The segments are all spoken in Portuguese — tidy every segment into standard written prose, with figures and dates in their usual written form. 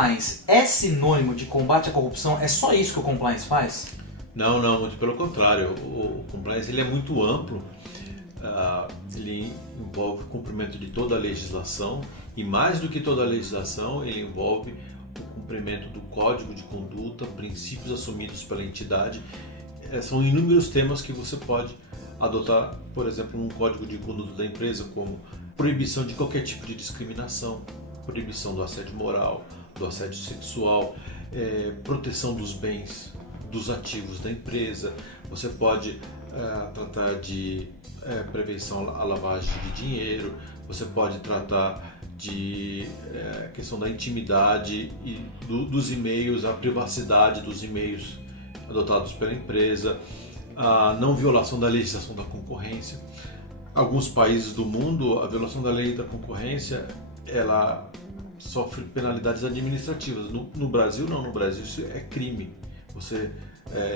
compliance é sinônimo de combate à corrupção? É só isso que o compliance faz? Não, muito pelo contrário. O compliance ele é muito amplo. Ele envolve o cumprimento de toda a legislação e, mais do que toda a legislação, ele envolve o cumprimento do código de conduta, princípios assumidos pela entidade. São inúmeros temas que você pode adotar, por exemplo, um código de conduta da empresa, como proibição de qualquer tipo de discriminação, proibição do assédio moral, do assédio sexual, proteção dos bens, dos ativos da empresa. Você pode tratar de prevenção à lavagem de dinheiro, você pode tratar de questão da intimidade e dos e-mails, a privacidade dos e-mails adotados pela empresa, a não violação da legislação da concorrência. Alguns países do mundo, a violação da lei da concorrência, ela sofre penalidades administrativas. No Brasil, não. No Brasil, isso é crime. Você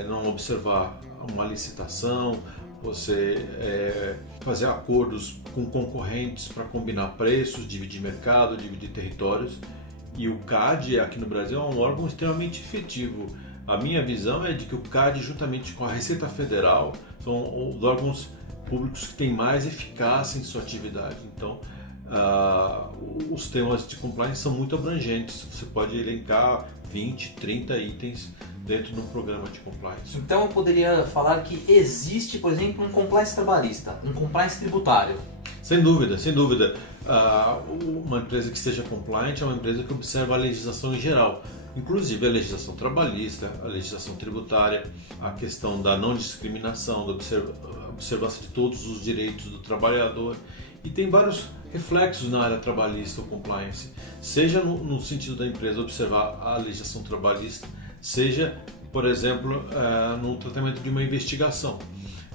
não observar uma licitação, você fazer acordos com concorrentes para combinar preços, dividir mercado, dividir territórios. E o CAD, aqui no Brasil, é um órgão extremamente efetivo. A minha visão é de que o CAD, juntamente com a Receita Federal, são os órgãos públicos que têm mais eficácia em sua atividade. Então, os temas de compliance são muito abrangentes. Você pode elencar 20, 30 itens dentro de um programa de compliance. Então eu poderia falar que existe, por exemplo, um compliance trabalhista, um compliance tributário. Sem dúvida, sem dúvida. Uma empresa que seja compliant é uma empresa que observa a legislação em geral, inclusive a legislação trabalhista, a legislação tributária, a questão da não discriminação, da observância de todos os direitos do trabalhador. E tem vários reflexos na área trabalhista ou compliance, seja no sentido da empresa observar a legislação trabalhista, seja, por exemplo, no tratamento de uma investigação.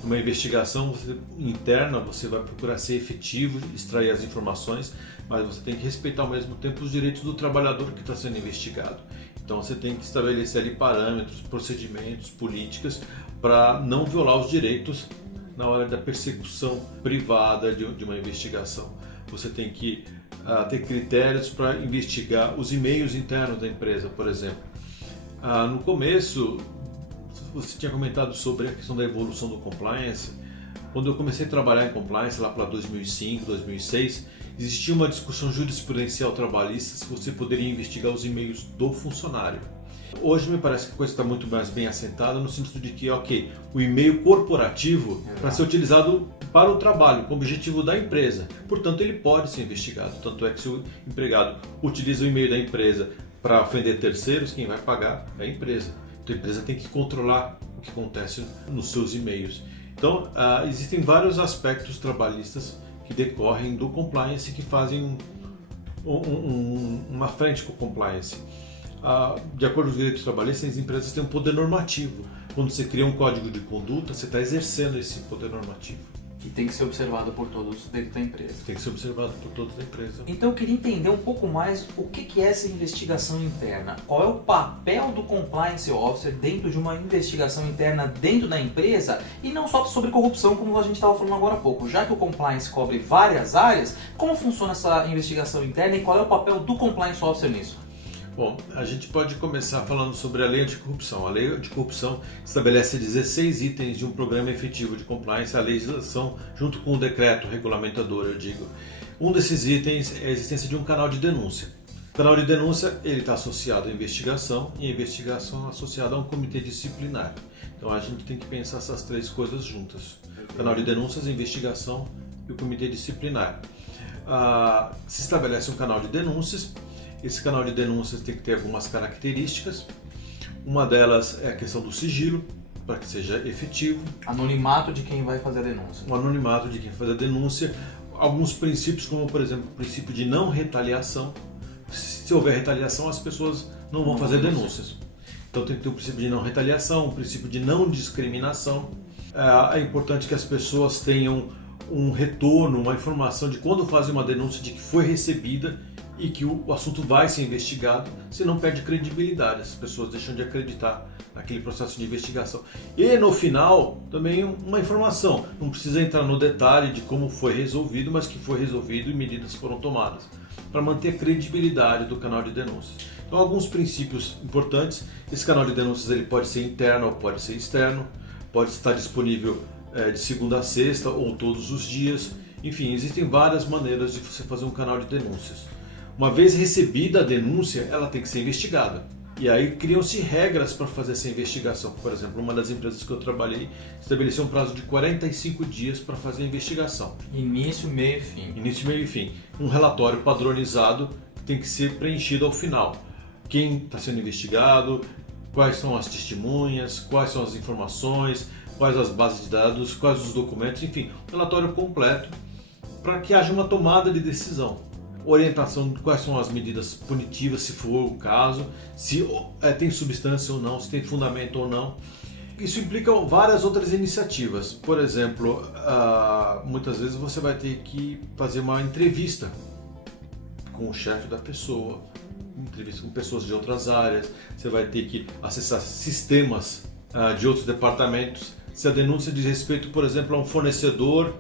Uma investigação interna, você vai procurar ser efetivo, extrair as informações, mas você tem que respeitar ao mesmo tempo os direitos do trabalhador que está sendo investigado. Então você tem que estabelecer ali parâmetros, procedimentos, políticas para não violar os direitos na hora da persecução privada de uma investigação. Você tem que ter critérios para investigar os e-mails internos da empresa, por exemplo. No começo, você tinha comentado sobre a questão da evolução do compliance. Quando eu comecei a trabalhar em compliance, lá para 2005, 2006, existia uma discussão jurisprudencial trabalhista se você poderia investigar os e-mails do funcionário. Hoje me parece que a coisa está muito mais bem assentada no sentido de que, ok, o e-mail corporativo para ser utilizado para o trabalho, com o objetivo da empresa. Portanto, ele pode ser investigado. Tanto é que se o empregado utiliza o e-mail da empresa para ofender terceiros, quem vai pagar é a empresa. Então a empresa tem que controlar o que acontece nos seus e-mails. Então, existem vários aspectos trabalhistas que decorrem do compliance que fazem uma frente com o compliance. De acordo com os direitos trabalhistas, as empresas têm um poder normativo. Quando você cria um código de conduta, você está exercendo esse poder normativo. Que tem que ser observado por todos dentro da empresa. Tem que ser observado por todos da empresa. Então eu queria entender um pouco mais o que é essa investigação interna. Qual é o papel do Compliance Officer dentro de uma investigação interna dentro da empresa e não só sobre corrupção, como a gente estava falando agora há pouco. Já que o Compliance cobre várias áreas, como funciona essa investigação interna e qual é o papel do Compliance Officer nisso? Bom, a gente pode começar falando sobre a lei anticorrupção. A lei anticorrupção estabelece 16 itens de um programa efetivo de compliance, a legislação junto com o decreto regulamentador, eu digo. Um desses itens é a existência de um canal de denúncia. O canal de denúncia está associado à investigação e a investigação associada a um comitê disciplinar. Então a gente tem que pensar essas três coisas juntas. O canal de denúncias, a investigação e o comitê disciplinar. Se estabelece um canal de denúncias. Esse canal de denúncias tem que ter algumas características. Uma delas é a questão do sigilo, para que seja efetivo. Anonimato de quem vai fazer a denúncia. O anonimato de quem faz a denúncia. Alguns princípios, como por exemplo o princípio de não retaliação. Se houver retaliação, as pessoas não vão fazer denúncias. Então tem que ter o princípio de não retaliação, o princípio de não discriminação. É importante que as pessoas tenham um retorno, uma informação de quando fazem uma denúncia de que foi recebida e que o assunto vai ser investigado, senão perde credibilidade, as pessoas deixam de acreditar naquele processo de investigação. E no final, também uma informação, não precisa entrar no detalhe de como foi resolvido, mas que foi resolvido e medidas foram tomadas. para manter a credibilidade do canal de denúncias. Então, alguns princípios importantes: esse canal de denúncias ele pode ser interno ou pode ser externo, pode estar disponível de segunda a sexta ou todos os dias. Enfim, existem várias maneiras de você fazer um canal de denúncias. Uma vez recebida a denúncia, ela tem que ser investigada. E aí criam-se regras para fazer essa investigação. Por exemplo, uma das empresas que eu trabalhei estabeleceu um prazo de 45 dias para fazer a investigação. Início, meio e fim. Início, meio e fim. Um relatório padronizado tem que ser preenchido ao final. Quem está sendo investigado, quais são as testemunhas, quais são as informações, quais as bases de dados, quais os documentos, enfim, um relatório completo para que haja uma tomada de decisão. Orientação de quais são as medidas punitivas, se for o caso, se tem substância ou não, se tem fundamento ou não. Isso implica várias outras iniciativas. Por exemplo, muitas vezes você vai ter que fazer uma entrevista com o chefe da pessoa, entrevista com pessoas de outras áreas, você vai ter que acessar sistemas de outros departamentos. Se a denúncia diz respeito, por exemplo, a um fornecedor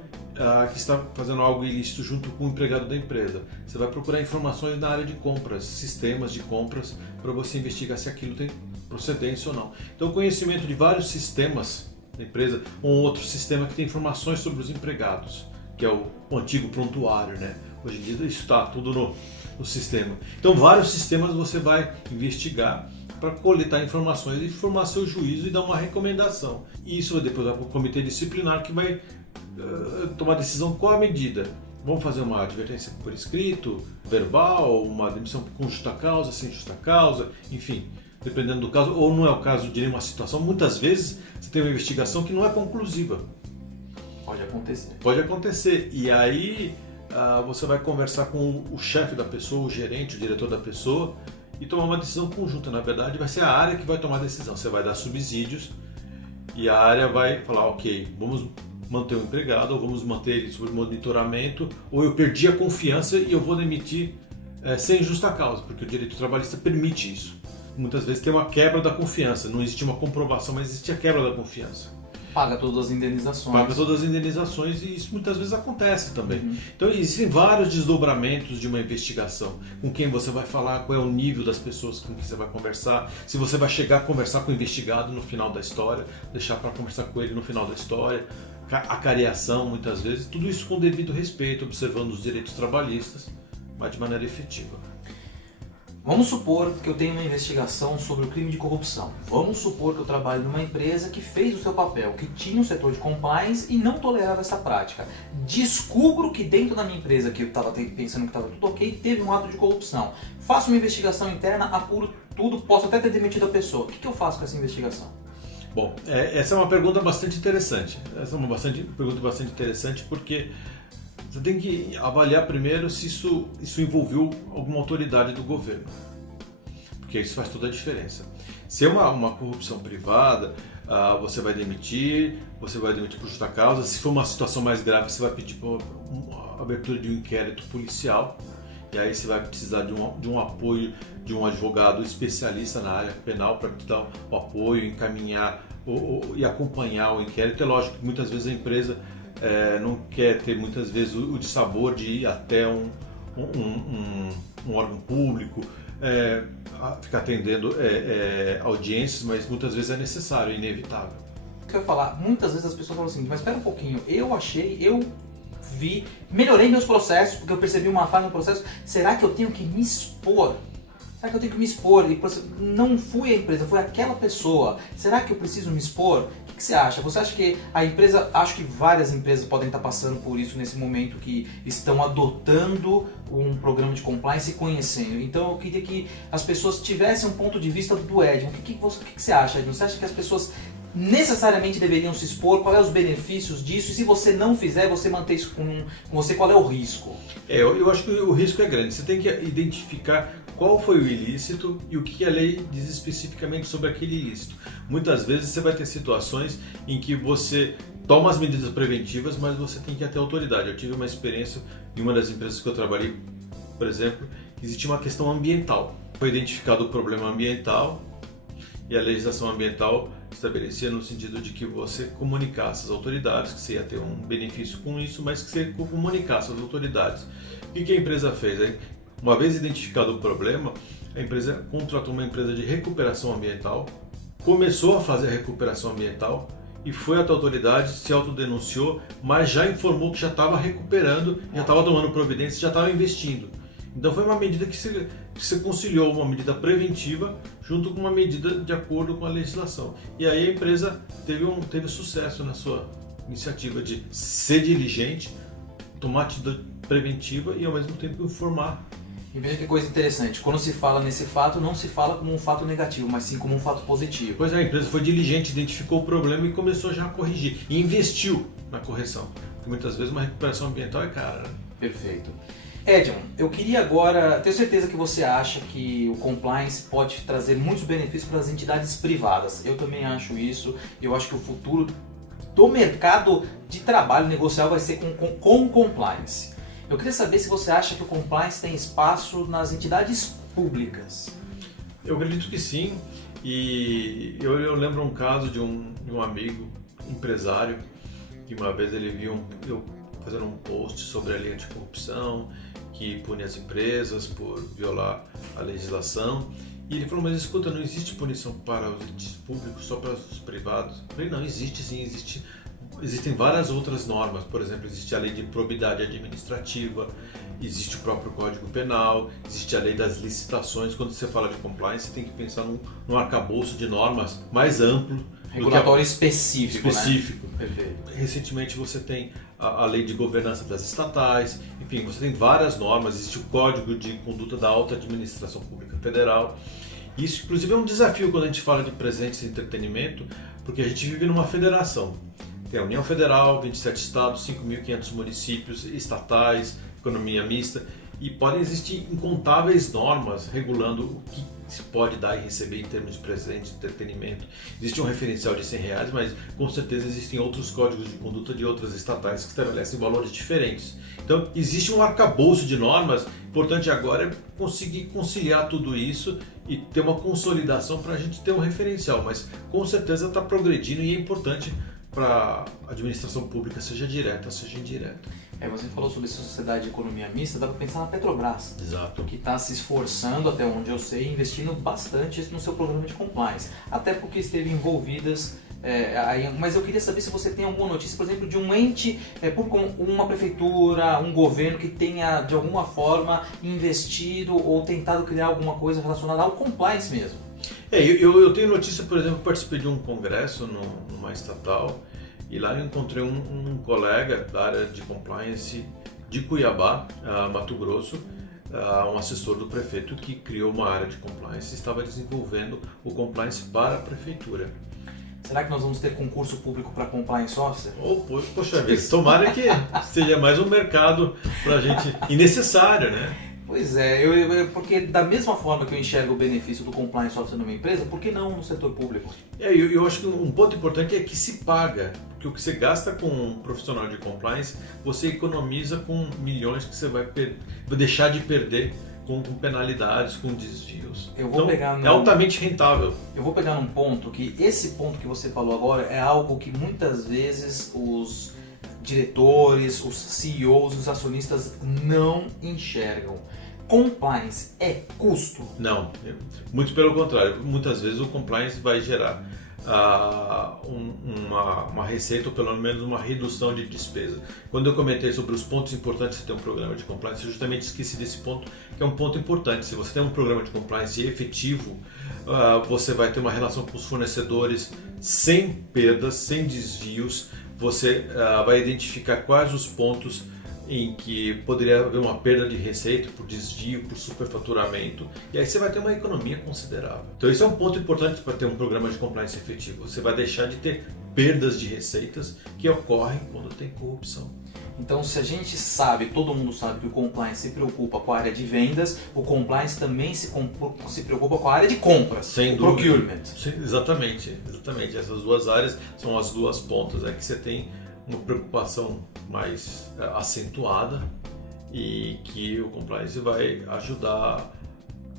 que está fazendo algo ilícito junto com o empregado da empresa, você vai procurar informações na área de compras, sistemas de compras, para você investigar se aquilo tem procedência ou não. Então, o conhecimento de vários sistemas da empresa, um outro sistema que tem informações sobre os empregados, que é o antigo prontuário, né? Hoje em dia isso está tudo no sistema. Então, vários sistemas você vai investigar para coletar informações e formar seu juízo e dar uma recomendação. E isso vai depois para o comitê disciplinar, que vai tomar decisão qual a medida. Vamos fazer uma advertência por escrito, verbal, uma demissão com justa causa, sem justa causa, enfim, dependendo do caso, ou não é o caso de nenhuma situação. Muitas vezes você tem uma investigação que não é conclusiva. Pode acontecer. Pode acontecer. E aí você vai conversar com o chefe da pessoa, o gerente, o diretor da pessoa, e tomar uma decisão conjunta. Na verdade, vai ser a área que vai tomar a decisão. Você vai dar subsídios e a área vai falar, ok, vamos manter o empregado, ou vamos manter ele sob monitoramento, ou eu perdi a confiança e eu vou demitir sem justa causa, porque o direito trabalhista permite isso. Muitas vezes tem uma quebra da confiança, não existe uma comprovação, mas existe a quebra da confiança. Paga todas as indenizações. Paga todas as indenizações e isso muitas vezes acontece também. Então existem vários desdobramentos de uma investigação. Com quem você vai falar, qual é o nível das pessoas com quem você vai conversar, se você vai chegar a conversar com o investigado no final da história, deixar para conversar com ele no final da história, a cariação muitas vezes, tudo isso com devido respeito, observando os direitos trabalhistas, mas de maneira efetiva. Vamos supor que eu tenho uma investigação sobre o crime de corrupção. Vamos supor que eu trabalho numa empresa que fez o seu papel, que tinha um setor de compliance e não tolerava essa prática. Descubro que dentro da minha empresa, que eu estava pensando que estava tudo ok, teve um ato de corrupção. Faço uma investigação interna, apuro tudo, posso até ter demitido a pessoa. O que eu faço com essa investigação? Bom, essa é uma pergunta bastante interessante. Essa é uma pergunta bastante interessante porque você tem que avaliar primeiro se isso envolveu alguma autoridade do governo, porque isso faz toda a diferença. Se é uma corrupção privada, você vai demitir por justa causa. Se for uma situação mais grave, você vai pedir a abertura de um inquérito policial, e aí você vai precisar de um apoio de um advogado especialista na área penal para te dar o apoio, encaminhar e acompanhar o inquérito. É lógico que muitas vezes a empresa não quer ter muitas vezes o dissabor de ir até um órgão público, ficar atendendo audiências, mas muitas vezes é necessário, é inevitável. Eu ia falar, muitas vezes as pessoas falam assim, mas espera um pouquinho, eu vi, melhorei meus processos, porque eu percebi uma falha no processo, será que eu tenho que me expor? Será que eu tenho que me expor? E não fui a empresa, foi aquela pessoa. Será que eu preciso me expor? O que você acha? Você acha que a empresa, acho que várias empresas podem estar passando por isso nesse momento, que estão adotando um programa de compliance e conhecendo. Então eu queria que as pessoas tivessem um ponto de vista do Edmond. O que você acha, Edmond? Você acha que as pessoas necessariamente deveriam se expor? Qual é os benefícios disso? E se você não fizer, você manter isso com você, qual é o risco? Eu acho que o risco é grande. Você tem que identificar qual foi o ilícito e o que a lei diz especificamente sobre aquele ilícito. Muitas vezes você vai ter situações em que você toma as medidas preventivas, mas você tem que ir até a autoridade. Eu tive uma experiência em uma das empresas que eu trabalhei, por exemplo, que existia uma questão ambiental. Foi identificado o problema ambiental e a legislação ambiental estabelecia no sentido de que você comunicasse às autoridades, que você ia ter um benefício com isso, mas que você comunicasse às autoridades. O que a empresa fez? Uma vez identificado o problema, a empresa contratou uma empresa de recuperação ambiental, começou a fazer a recuperação ambiental e foi até a autoridade, se autodenunciou, mas já informou que já estava recuperando, já estava tomando providência, já estava investindo. Então foi uma medida que se conciliou, uma medida preventiva junto com uma medida de acordo com a legislação. E aí a empresa teve sucesso na sua iniciativa de ser diligente, tomar atitude preventiva e ao mesmo tempo informar. E veja que coisa interessante, quando se fala nesse fato, não se fala como um fato negativo, mas sim como um fato positivo. Pois é, a empresa foi diligente, identificou o problema e começou já a corrigir. E investiu na correção. Porque muitas vezes uma recuperação ambiental é cara, né? Perfeito. Edmond, eu queria agora, tenho certeza que você acha que o compliance pode trazer muitos benefícios para as entidades privadas. Eu também acho isso, eu acho que o futuro do mercado de trabalho negocial vai ser com compliance. Eu queria saber se você acha que o compliance tem espaço nas entidades públicas. Eu acredito que sim, e eu lembro um caso de um amigo empresário que uma vez ele viu eu fazendo um post sobre a lei anticorrupção que pune as empresas por violar a legislação, e ele falou, mas escuta, não existe punição para os entes públicos, só para os privados? Eu falei, não, existe sim, existem várias outras normas, por exemplo, existe a lei de probidade administrativa, existe o próprio Código Penal, existe a lei das licitações. Quando você fala de compliance, você tem que pensar num arcabouço de normas mais amplo. Regulatório específico, né? Perfeito. Recentemente você tem a lei de governança das estatais, enfim, você tem várias normas, existe o Código de Conduta da Alta Administração Pública Federal. Isso, inclusive, é um desafio quando a gente fala de presentes e entretenimento, porque a gente vive numa federação. Tem a União Federal, 27 estados, 5.500 municípios, estatais, economia mista, e podem existir incontáveis normas regulando o que se pode dar e receber em termos de presente, de entretenimento. Existe um referencial de R$100, mas com certeza existem outros códigos de conduta de outras estatais que estabelecem valores diferentes. Então existe um arcabouço de normas, o importante agora é conseguir conciliar tudo isso e ter uma consolidação para a gente ter um referencial, mas com certeza está progredindo e é importante para a administração pública, seja direta, seja indireta. Você falou sobre sociedade de economia mista, dá para pensar na Petrobras. Exato. Que está se esforçando, até onde eu sei, investindo bastante no seu programa de compliance. Até porque esteve envolvidas... mas eu queria saber se você tem alguma notícia, por exemplo, de um ente, uma prefeitura, um governo que tenha, de alguma forma, investido ou tentado criar alguma coisa relacionada ao compliance mesmo. Eu tenho notícia, por exemplo, participei de um congresso numa estatal e lá eu encontrei um colega da área de compliance de Cuiabá, Mato Grosso, um assessor do prefeito que criou uma área de compliance e estava desenvolvendo o compliance para a prefeitura. Será que nós vamos ter concurso público para compliance officer? Poxa vida, tomara que seja mais um mercado para a gente, e necessário, né? Pois é, porque da mesma forma que eu enxergo o benefício do compliance officer numa empresa, por que não no setor público? Eu acho que um ponto importante é que se paga, porque o que você gasta com um profissional de compliance, você economiza com milhões que você vai deixar de perder com penalidades, com desvios. É altamente rentável. Eu vou pegar num ponto que, esse ponto que você falou agora é algo que muitas vezes os diretores, os CEOs, os acionistas não enxergam. Compliance é custo? Não, muito pelo contrário. Muitas vezes o compliance vai gerar uma receita ou pelo menos uma redução de despesa. Quando eu comentei sobre os pontos importantes de ter um programa de compliance, eu justamente esqueci desse ponto, que é um ponto importante. Se você tem um programa de compliance efetivo, você vai ter uma relação com os fornecedores sem perdas, sem desvios. Você vai identificar quais os pontos em que poderia haver uma perda de receita por desvio, por superfaturamento, e aí você vai ter uma economia considerável. Então esse é um ponto importante para ter um programa de compliance efetivo. Você vai deixar de ter perdas de receitas que ocorrem quando tem corrupção. Então, se a gente sabe, todo mundo sabe que o compliance se preocupa com a área de vendas, o compliance também se preocupa com a área de compras, sem dúvida. Procurement. Sim, exatamente. Essas duas áreas são as duas pontas, que você tem uma preocupação mais acentuada e que o compliance vai ajudar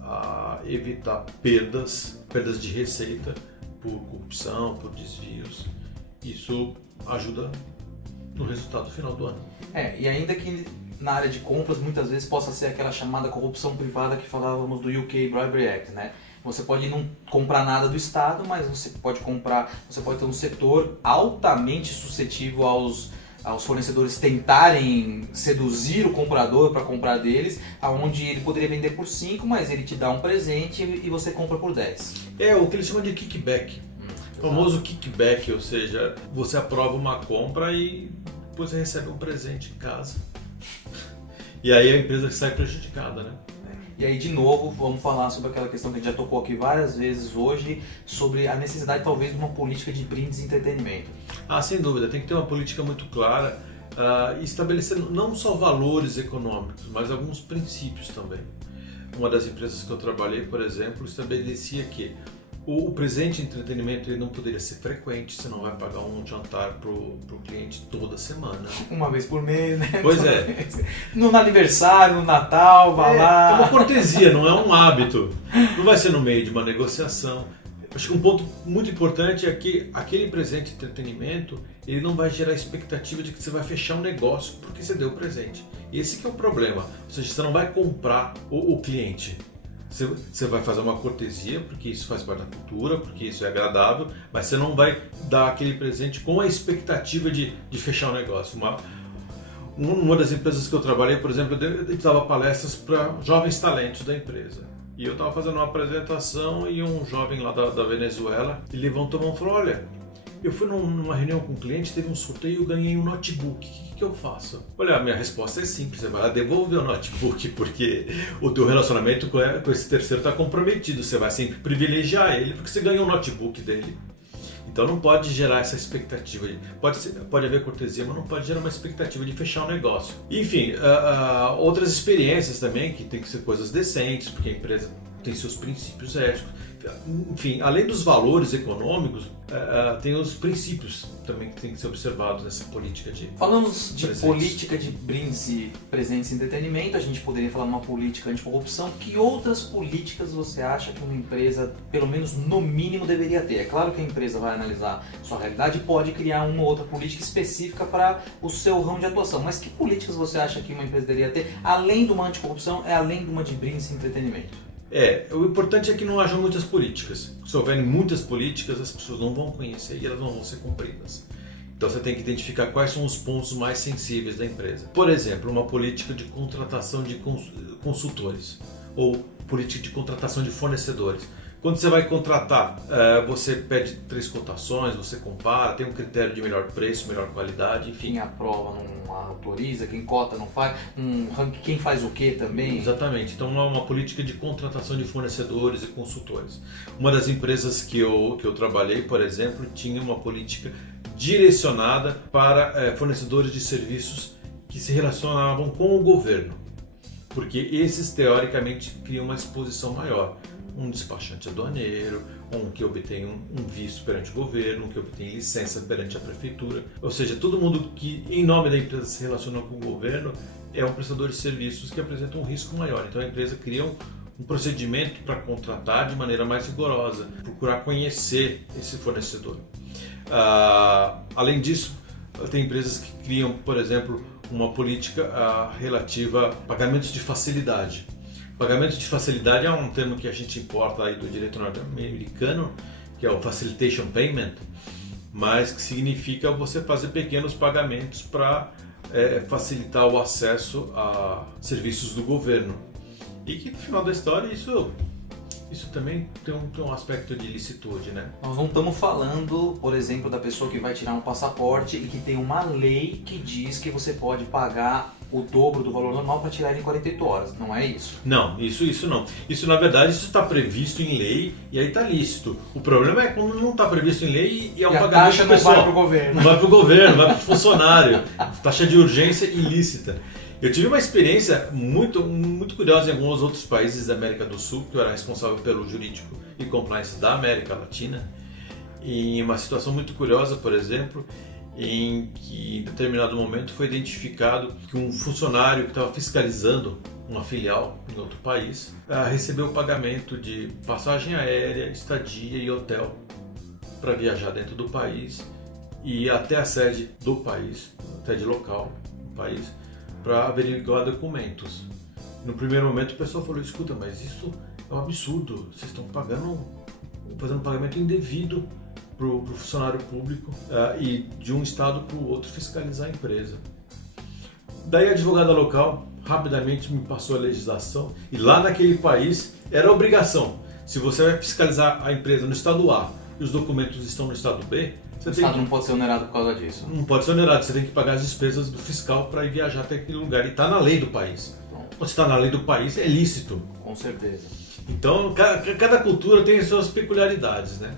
a evitar perdas de receita por corrupção, por desvios. Isso ajuda no resultado final do ano. E ainda que na área de compras muitas vezes possa ser aquela chamada corrupção privada que falávamos do UK Bribery Act, né? Você pode não comprar nada do Estado, mas você pode ter um setor altamente suscetível aos fornecedores tentarem seduzir o comprador para comprar deles, aonde ele poderia vender por 5, mas ele te dá um presente e você compra por 10. É o que eles chamam de kickback. O famoso kickback, ou seja, você aprova uma compra e depois você recebe um presente em casa. E aí a empresa sai prejudicada, né? E aí, de novo, vamos falar sobre aquela questão que a gente já tocou aqui várias vezes hoje, sobre a necessidade, talvez, de uma política de brindes e entretenimento. Sem dúvida. Tem que ter uma política muito clara, estabelecendo não só valores econômicos, mas alguns princípios também. Uma das empresas que eu trabalhei, por exemplo, estabelecia que o presente de entretenimento ele não poderia ser frequente, você não vai pagar um jantar para o cliente toda semana. Uma vez por mês, né? Pois é. No aniversário, no Natal, vai lá. É uma cortesia, não é um hábito. Não vai ser no meio de uma negociação. Acho que um ponto muito importante é que aquele presente de entretenimento ele não vai gerar expectativa de que você vai fechar um negócio porque você deu o presente. Esse que é o problema. Ou seja, você não vai comprar o cliente. Você vai fazer uma cortesia, porque isso faz parte da cultura, porque isso é agradável, mas você não vai dar aquele presente com a expectativa de fechar o negócio. Uma das empresas que eu trabalhei, por exemplo, eu dava palestras para jovens talentos da empresa. E eu estava fazendo uma apresentação e um jovem lá da Venezuela ele levantou a mão e falou: olha, eu fui numa reunião com um cliente, teve um sorteio e eu ganhei um notebook. O que eu faço? Olha, a minha resposta é simples, você vai lá devolver o notebook, porque o teu relacionamento com esse terceiro está comprometido, você vai sempre privilegiar ele, porque você ganhou um notebook dele. Então não pode gerar essa expectativa, pode haver cortesia, mas não pode gerar uma expectativa de fechar o negócio. Enfim, outras experiências também, que tem que ser coisas decentes, porque a empresa tem seus princípios éticos. Enfim, além dos valores econômicos, tem os princípios também que tem que ser observados nessa política de Falamos de presentes. Política de brindes e presentes e entretenimento, a gente poderia falar de uma política anticorrupção. Que outras políticas você acha que uma empresa, pelo menos no mínimo, deveria ter? É claro que a empresa vai analisar sua realidade e pode criar uma ou outra política específica para o seu ramo de atuação, mas que políticas você acha que uma empresa deveria ter, além de uma anticorrupção, além de uma de brindes e entretenimento? O importante é que não hajam muitas políticas. Se houverem muitas políticas, as pessoas não vão conhecer e elas não vão ser cumpridas. Então você tem que identificar quais são os pontos mais sensíveis da empresa. Por exemplo, uma política de contratação de consultores ou política de contratação de fornecedores. Quando você vai contratar, você pede 3 cotações, você compara, tem um critério de melhor preço, melhor qualidade, enfim. Quem aprova não autoriza, quem cota não faz, quem faz o que também. Exatamente, então é uma política de contratação de fornecedores e consultores. Uma das empresas que eu trabalhei, por exemplo, tinha uma política direcionada para fornecedores de serviços que se relacionavam com o governo, porque esses teoricamente criam uma exposição maior. Um despachante aduaneiro, um que obtém um visto perante o governo, um que obtém licença perante a prefeitura. Ou seja, todo mundo que em nome da empresa se relaciona com o governo é um prestador de serviços que apresenta um risco maior. Então a empresa cria um procedimento para contratar de maneira mais rigorosa, procurar conhecer esse fornecedor. Além disso, tem empresas que criam, por exemplo, uma política relativa a pagamentos de facilidade. Pagamento de facilidade é um termo que a gente importa aí do direito norte-americano, que é o Facilitation Payment, mas que significa você fazer pequenos pagamentos para facilitar o acesso a serviços do governo. E que no final da história isso também tem um aspecto de ilicitude, né? Nós não estamos falando, por exemplo, da pessoa que vai tirar um passaporte e que tem uma lei que diz que você pode pagar o dobro do valor normal para tirar ele em 48 horas, não é isso? Não, isso não. Isso, na verdade, isso está previsto em lei e aí está lícito. O problema é quando não está previsto em lei e é um pagamento taxa pessoal. Não vai para o governo. Não vai para o governo, vai para o funcionário. Taxa de urgência ilícita. Eu tive uma experiência muito, muito curiosa em alguns outros países da América do Sul, que eu era responsável pelo jurídico e compliance da América Latina. Em uma situação muito curiosa, por exemplo, em que em determinado momento foi identificado que um funcionário que estava fiscalizando uma filial em outro país recebeu o pagamento de passagem aérea, estadia e hotel para viajar dentro do país e até a sede do país, sede local do país, para averiguar documentos. No primeiro momento o pessoal falou, escuta, mas isso é um absurdo, vocês estão fazendo pagamento indevido para o funcionário público e de um estado para o outro fiscalizar a empresa. Daí a advogada local rapidamente me passou a legislação e lá naquele país era obrigação. Se você vai fiscalizar a empresa no estado A e os documentos estão no estado B, o estado não pode ser onerado por causa disso. Não pode ser onerado, você tem que pagar as despesas do fiscal para ir viajar até aquele lugar. E está na lei do país. Quando está na lei do país, é lícito. Com certeza. Então, cada cultura tem as suas peculiaridades, né?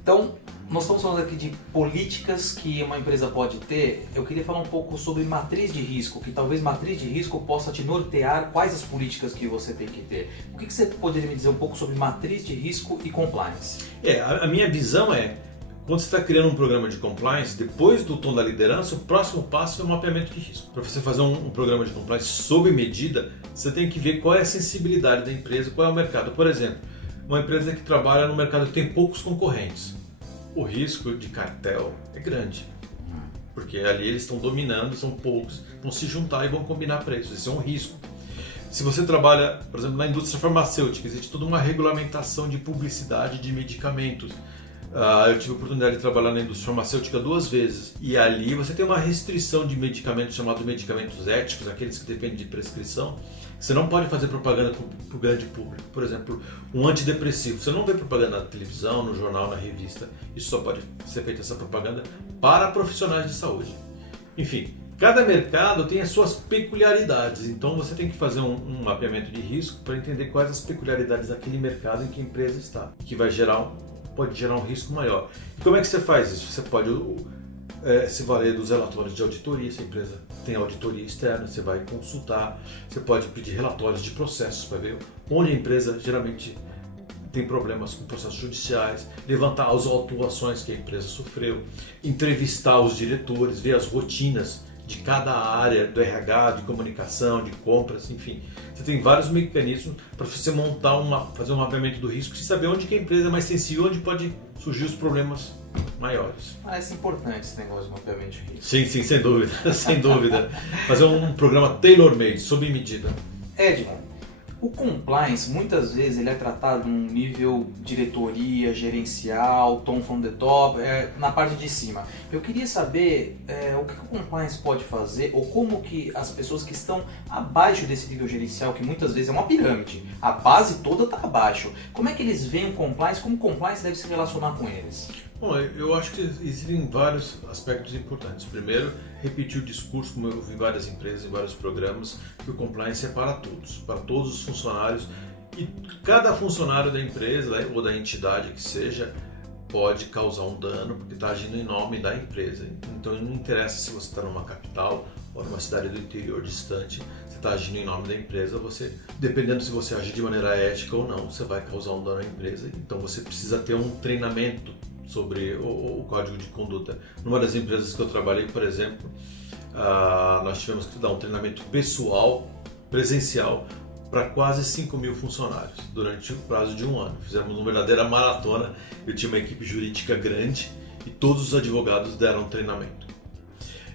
Então, nós estamos falando aqui de políticas que uma empresa pode ter. Eu queria falar um pouco sobre matriz de risco, que talvez matriz de risco possa te nortear quais as políticas que você tem que ter. O que você poderia me dizer um pouco sobre matriz de risco e compliance? A minha visão é, quando você está criando um programa de compliance, depois do tom da liderança, o próximo passo é o mapeamento de risco. Para você fazer um programa de compliance sob medida, você tem que ver qual é a sensibilidade da empresa, qual é o mercado. Por exemplo, uma empresa que trabalha no mercado que tem poucos concorrentes. O risco de cartel é grande, porque ali eles estão dominando, são poucos, vão se juntar e vão combinar preços, isso é um risco. Se você trabalha, por exemplo, na indústria farmacêutica, existe toda uma regulamentação de publicidade de medicamentos. Eu tive a oportunidade de trabalhar na indústria farmacêutica 2 vezes e ali você tem uma restrição de medicamentos chamados medicamentos éticos, aqueles que dependem de prescrição. Você não pode fazer propaganda para o grande público. Por exemplo, um antidepressivo. Você não vê propaganda na televisão, no jornal, na revista. Isso só pode ser feita essa propaganda para profissionais de saúde. Enfim, cada mercado tem as suas peculiaridades. Então você tem que fazer um mapeamento de risco para entender quais as peculiaridades daquele mercado em que a empresa está, que pode gerar um risco maior. E como é que você faz isso? Você pode se valer dos relatórios de auditoria, se a empresa tem auditoria externa, você vai consultar, você pode pedir relatórios de processos para ver onde a empresa geralmente tem problemas com processos judiciais, levantar as autuações que a empresa sofreu, entrevistar os diretores, ver as rotinas de cada área do RH, de comunicação, de compras, enfim. Você tem vários mecanismos para você fazer um mapeamento do risco e saber onde que a empresa é mais sensível, onde pode surgir os problemas maiores. Parece importante esse negócio de mapeamento de risco. Sim, sem dúvida, sem dúvida. Fazer um programa tailor-made, sob medida. Edmond, o compliance muitas vezes ele é tratado num nível diretoria, gerencial, tom from the top, na parte de cima. Eu queria saber o que o compliance pode fazer ou como que as pessoas que estão abaixo desse nível gerencial, que muitas vezes é uma pirâmide, a base toda está abaixo. Como é que eles veem o compliance, como o compliance deve se relacionar com eles? Bom, eu acho que existem vários aspectos importantes. Primeiro, repetir o discurso, como eu vi em várias empresas, em vários programas, que o compliance é para todos os funcionários, e cada funcionário da empresa ou da entidade que seja pode causar um dano porque está agindo em nome da empresa. Então não interessa se você está numa capital ou numa cidade do interior distante, você está agindo em nome da empresa, dependendo se você agir de maneira ética ou não, você vai causar um dano à empresa. Então você precisa ter um treinamento sobre o código de conduta. Numa das empresas que eu trabalhei, por exemplo, nós tivemos que dar um treinamento pessoal, presencial, para quase 5.000 funcionários durante o prazo de 1 ano. Fizemos uma verdadeira maratona, eu tinha uma equipe jurídica grande e todos os advogados deram treinamento.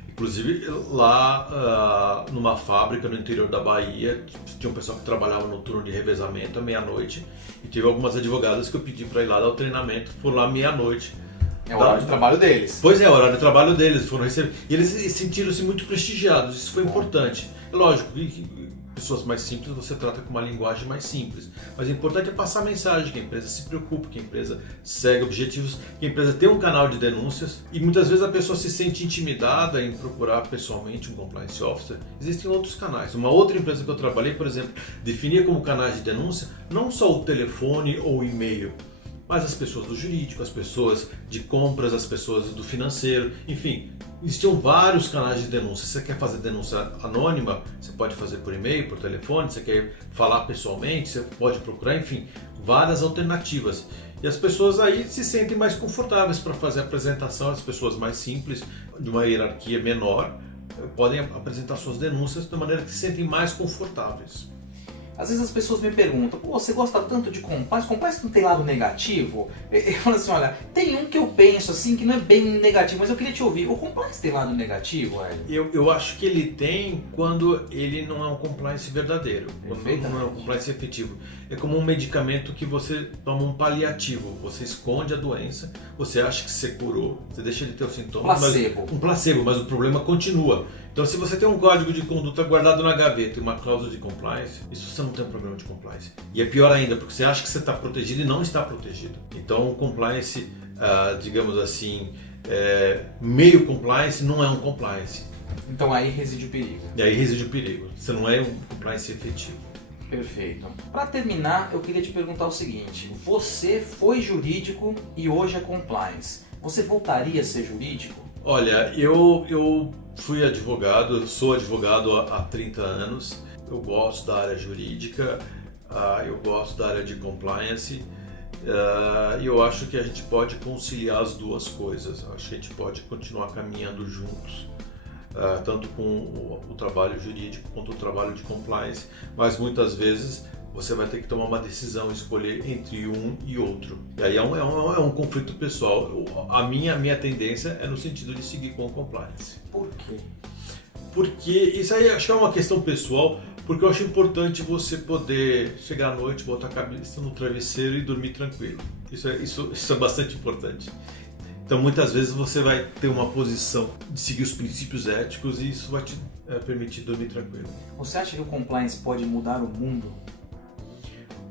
Inclusive lá numa fábrica no interior da Bahia, tinha um pessoal que trabalhava no turno de revezamento à meia-noite e teve algumas advogadas que eu pedi para ir lá dar o treinamento, foram lá meia-noite. É o horário de trabalho deles. Pois é, o horário de trabalho deles, foram receber. E eles sentiram-se muito prestigiados, isso foi importante. É lógico, pessoas mais simples você trata com uma linguagem mais simples, mas o importante é passar a mensagem que a empresa se preocupa, que a empresa segue objetivos, que a empresa tem um canal de denúncias e muitas vezes a pessoa se sente intimidada em procurar pessoalmente um compliance officer. Existem outros canais. Uma outra empresa que eu trabalhei, por exemplo, definia como canais de denúncia não só o telefone ou o e-mail, mas as pessoas do jurídico, as pessoas de compras, as pessoas do financeiro, enfim, existiam vários canais de denúncia. Se você quer fazer denúncia anônima, você pode fazer por e-mail, por telefone, você quer falar pessoalmente, você pode procurar, enfim, várias alternativas. E as pessoas aí se sentem mais confortáveis para fazer a apresentação, as pessoas mais simples, de uma hierarquia menor, podem apresentar suas denúncias de maneira que se sentem mais confortáveis. Às vezes as pessoas me perguntam, pô, você gosta tanto de compliance? Compliance não tem lado negativo? Eu falo assim, olha, tem um que eu penso assim que não é bem negativo, mas eu queria te ouvir. O compliance tem lado negativo, Hélio? Eu acho que ele tem quando ele não é um compliance verdadeiro, quando não é um compliance efetivo. É como um medicamento que você toma um paliativo, você esconde a doença, você acha que você curou, você deixa de ter os sintomas, Placebo. Um placebo, mas o problema continua. Então, se você tem um código de conduta guardado na gaveta e uma cláusula de compliance, isso você não tem um problema de compliance. E é pior ainda, porque você acha que você está protegido e não está protegido. Então, o compliance, digamos assim, meio compliance não é um compliance. Então aí reside o perigo. E aí reside o perigo. Você não é um compliance efetivo. Perfeito. Para terminar, eu queria te perguntar o seguinte. Você foi jurídico e hoje é compliance. Você voltaria a ser jurídico? Olha, eu fui advogado, sou advogado há 30 anos. Eu gosto da área jurídica, eu gosto da área de compliance. E eu acho que a gente pode conciliar as duas coisas. Acho que a gente pode continuar caminhando juntos. Tanto com o trabalho jurídico quanto o trabalho de compliance, mas muitas vezes você vai ter que tomar uma decisão, escolher entre um e outro. E aí é um conflito pessoal. A minha tendência é no sentido de seguir com o compliance. Por quê? Porque isso aí acho que é uma questão pessoal, porque eu acho importante você poder chegar à noite, botar a cabeça no travesseiro e dormir tranquilo. Isso é bastante importante. Então, muitas vezes você vai ter uma posição de seguir os princípios éticos e isso vai te permitir dormir tranquilo. Você acha que o compliance pode mudar o mundo?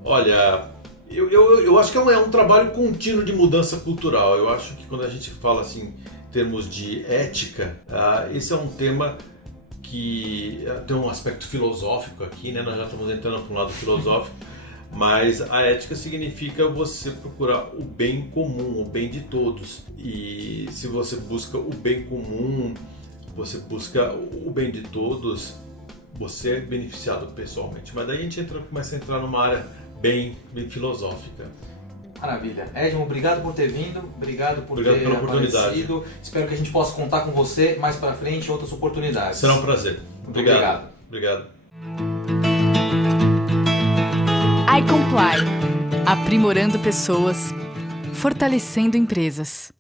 Olha, eu acho que é um trabalho contínuo de mudança cultural. Eu acho que quando a gente fala assim, em termos de ética, esse é um tema que tem um aspecto filosófico aqui, né? Nós já estamos entrando para um lado filosófico. Mas a ética significa você procurar o bem comum, o bem de todos. E se você busca o bem comum, você busca o bem de todos, você é beneficiado pessoalmente. Mas daí a gente começa a entrar numa área bem filosófica. Maravilha. Edmo, obrigado por ter vindo, obrigado pela aparecido. Espero que a gente possa contar com você mais para frente em outras oportunidades. Será um prazer. Obrigado. iComply, aprimorando pessoas, fortalecendo empresas.